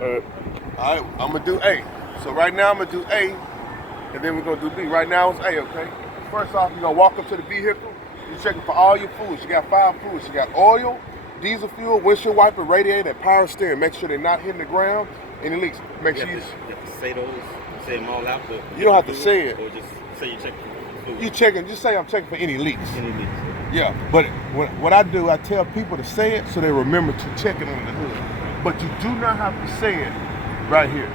All right, I'm gonna do A. So right now I'm gonna do A, and then we're gonna do B. Right now it's A, okay? First off, you're gonna walk up to the vehicle. You're checking for all your fluids. You got 5 fluids. You got oil, diesel fuel, windshield wiper, radiator, and power steering. Make sure they're not hitting the ground. Any leaks, make sure you have to say those, say them all out. You don't have to say it. Or just say you're checking for fluids. You checking, just say I'm checking for any leaks. Any leaks. Yeah, but what I do, I tell people to say it so they remember to check it under the hood. But you do not have to say it right here.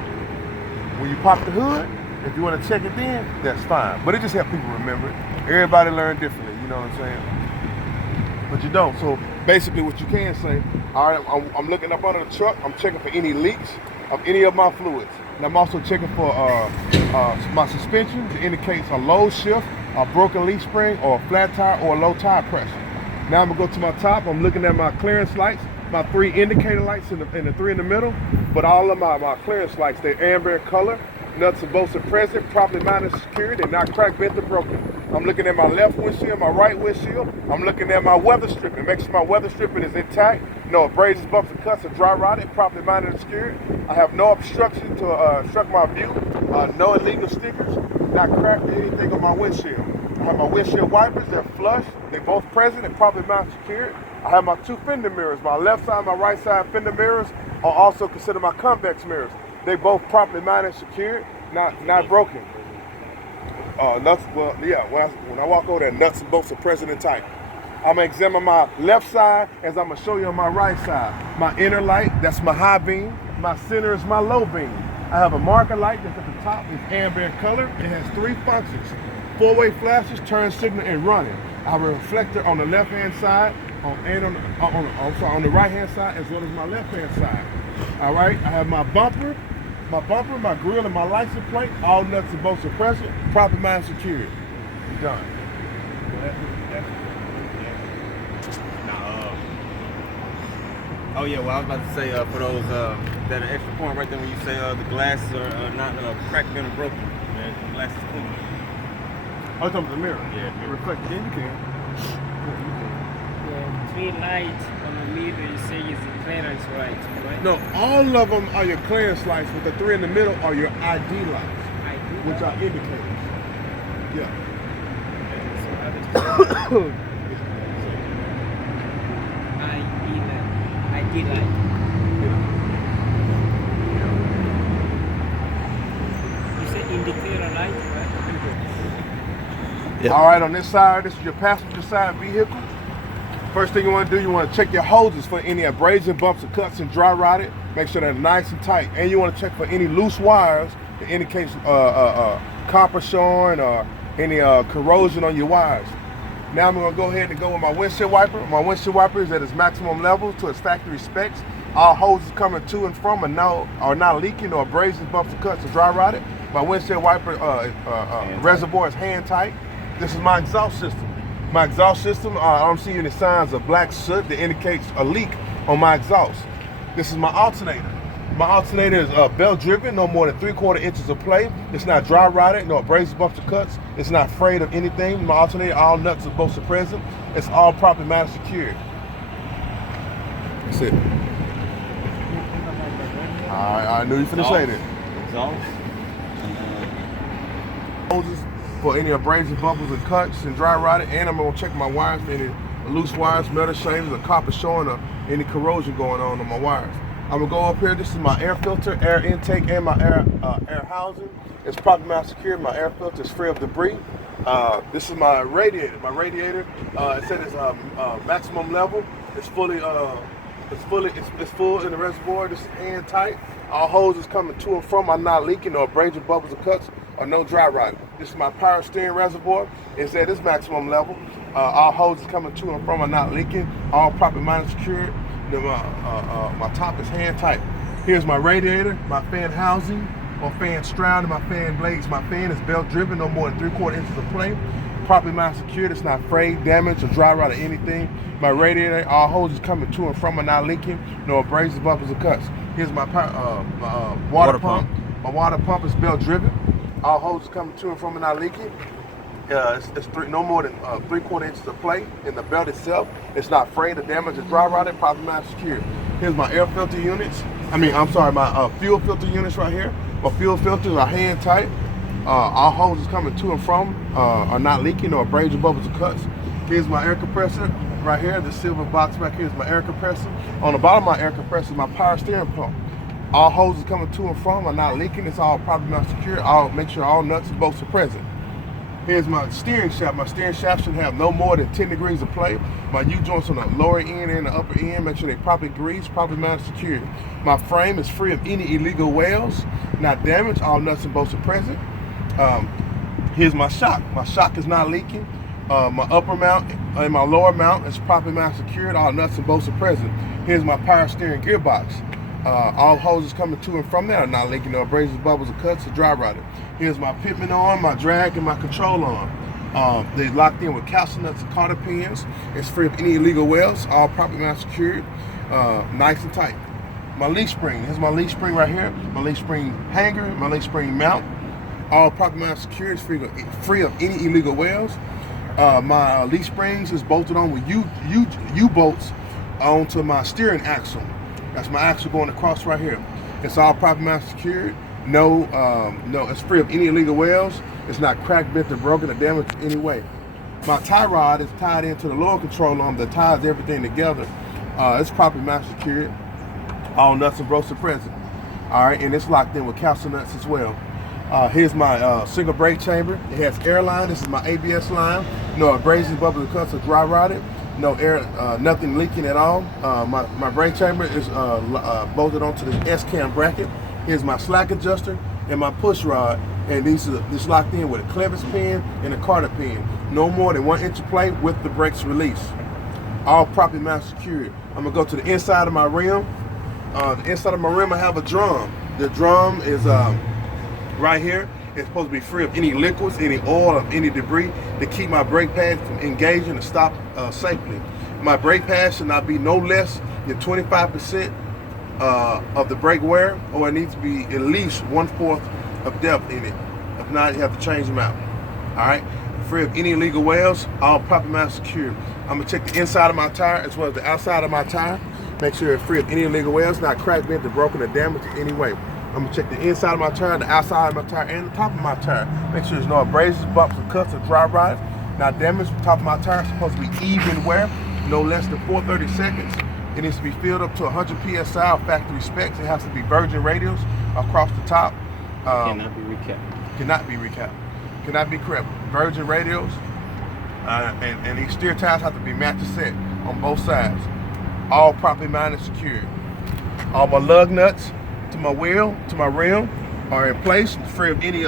When you pop the hood, if you want to check it then, that's fine. But it just helps people remember it. Everybody learn differently, you know what I'm saying? But you don't. So basically what you can say, all right, I'm looking up under the truck, I'm checking for any leaks of any of my fluids. And I'm also checking for my suspension to indicate a low shift, a broken leaf spring, or a flat tire, or a low tire pressure. Now I'm gonna go to my top, I'm looking at my clearance lights, my 3 indicator lights and the 3 in the middle, but all of my clearance lights, they're amber in color, nuts and bolts are present, properly mounted and secured, they're not cracked, bent, or broken. I'm looking at my left windshield, my right windshield, I'm looking at my weather stripping, make sure my weather stripping is intact, no abrasions, bumps, and cuts are dry rotted, properly mounted and secured. I have no obstruction to obstruct my view, no illegal stickers, not cracked or anything on my windshield. I have my windshield wipers, they're flush, they're both present, they're properly mounted and secured. I have my 2 fender mirrors, my left side and my right side fender mirrors are also considered my convex mirrors. They both properly mounted and secured, not broken. Nuts, well, yeah, when I walk over there, nuts and bolts are present and tight. I'm gonna examine my left side as I'm gonna show you on my right side. My inner light, that's my high beam. My center is my low beam. I have a marker light that's at the top, it's amber in color. It has 3 functions: 4-way flashes, turn signal, and running. I have a reflector on the left-hand side, on the right-hand side, as well as my left-hand side. All right, I have my bumper, my grill, and my license plate. All nuts and bolts are present, proper mounted secured. Done. Oh yeah, well I was about to say for those that are extra point right there when you say the glasses are not cracked and broken. The glass is clean. Oh, it's over the mirror. Yeah, it reflects. Yeah, you can. The 3 lights on the mirror, you say is the clearance right? No, all of them are your clearance lights, but the 3 in the middle are your ID lights, which are indicators. Yeah. ID light. You say indicator light, right? Yep. All right, on this side, this is your passenger side vehicle. First thing you want to do, you want to check your hoses for any abrasion, bumps, or cuts and dry rotted. Make sure they're nice and tight. And you want to check for any loose wires that indicates copper showing or any corrosion on your wires. Now I'm going to go ahead and go with my windshield wiper. My windshield wiper is at its maximum level to its factory specs. All hoses coming to and from are not leaking or abrasions, bumps, or cuts or dry rotted. My windshield wiper reservoir is hand tight. This is my exhaust system. My exhaust system, I don't see any signs of black soot that indicates a leak on my exhaust. This is my alternator. My alternator is belt driven, no more than 3/4 inches of play. It's not dry rotted, no abrasives, bumps, or cuts. It's not afraid of anything. My alternator, all nuts and bolts are present. It's all properly mounted secured. That's it. I knew you finna say that. Exhaust. Hoses for any abrasive bumpers and cuts and dry rotted, and I'm gonna check my wires for any loose wires, metal shavings, or copper showing, or any corrosion going on my wires. I'm gonna go up here. This is my air filter, air intake, and my air housing. It's properly mounted secure. My air filter is free of debris. This is my radiator. My radiator, it said it's maximum level. It's full in the reservoir. This is hand tight. All hoses coming to and from are not leaking, no abrasion, bubbles, or cuts, or no dry rot. This is my power steering reservoir. It's at its maximum level. All hoses coming to and from are not leaking. All properly mounted secured. My top is hand tight. Here's my radiator, my fan housing, or fan stroud, and my fan blades. My fan is belt driven, no more than 3/4 inches of play. Properly mounted secured. It's not frayed, damaged, or dry rot or anything. My radiator, all hoses coming to and from are not leaking. No abrasives, bumpers, or cuts. Here's my water pump. My water pump is belt driven. All hoses coming to and from are not leaking. It's no more than 3/4 inches of play in the belt itself. It's not frayed or damaged or dry rotted, properly mounted secured. Here's my air filter units. My fuel filter units right here. My fuel filters are hand tight. All hoses coming to and from are not leaking or abrasion, bubbles, or cuts. Here's my air compressor right here. The silver box back here is my air compressor. On the bottom of my air compressor is my power steering pump. All hoses coming to and from are not leaking. It's all properly not secure. I'll make sure all nuts and bolts are present. Here's my steering shaft. My steering shaft should have no more than 10 degrees of play. My U-joints on the lower end and the upper end, make sure they're properly greased, properly mounted, secured. My frame is free of any illegal welds, not damaged. All nuts and bolts are present. Here's my shock. My shock is not leaking. My upper mount and my lower mount is properly mounted, secured. All nuts and bolts are present. Here's my power steering gearbox. All hoses coming to and from there are not leaking, no abrasions, bubbles, or cuts, or dry rotted. Here's my pitman arm, my drag, and my control arm. They're locked in with calcium nuts and cotter pins. It's free of any illegal welds, all properly mounted, secured, nice and tight. My leaf spring. Here's my leaf spring right here. My leaf spring hanger, my leaf spring mount, all properly mounted, secured. It's free of any illegal welds. My leaf springs is bolted on with U-bolts onto my steering axle. That's my axle going across right here. It's all properly mounted, secured. No, it's free of any illegal welds. It's not cracked, bent, or broken, or damaged in any way. My tie rod is tied into the lower control arm that ties everything together. It's properly mounted, secured. All nuts and bolts are present. All right, and it's locked in with calcium nuts as well. Here's my single brake chamber. It has air line. This is my ABS line. No abrasions, bubbles, or cuts, or dry rotted. No air, nothing leaking at all. My brake chamber is bolted onto the S-cam bracket. Here's my slack adjuster and my push rod, and this locked in with a clevis pin and a Carter pin. No more than 1 inch of play with the brakes released. All properly mounted, secured. I'm gonna go to the inside of my rim. The inside of my rim, I have a drum. The drum is right here. It's supposed to be free of any liquids, any oil, or any debris to keep my brake pads from engaging and stop safely. My brake pads should not be no less than 25% of the brake wear, or it needs to be at least 1/4 of depth in it. If not, you have to change them out. All right? Free of any illegal welds, all properly mounted, secure. I'm gonna check the inside of my tire as well as the outside of my tire. Make sure it's free of any illegal welds, not cracked, bent, or broken, or damaged in any way. I'm gonna check the inside of my tire, the outside of my tire, and the top of my tire. Make sure there's no abrasions, bumps, or cuts, or dry rides. Not damaged. The top of my tire is supposed to be even wear, no less than 430 seconds. It needs to be filled up to 100 PSI of factory specs. It has to be virgin radials across the top. Cannot be recapped. Cannot be recapped. Cannot be crept. Virgin radials, and these steer tires have to be matched set on both sides. All properly mounted, secured. All my lug nuts to my wheel, to my rim, are in place, free of any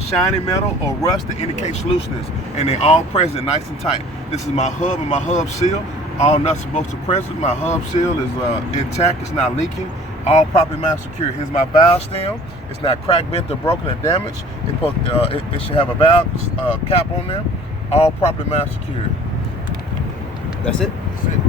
shiny metal or rust that indicates looseness, and they're all present, nice and tight. This is my hub and my hub seal. All nuts and bolts are present. My hub seal is intact. It's not leaking. All properly mounted, secure. Here's my valve stem. It's not cracked, bent, or broken, or damaged. It should have a valve cap on there. All properly mounted, secure. That's it? That's it.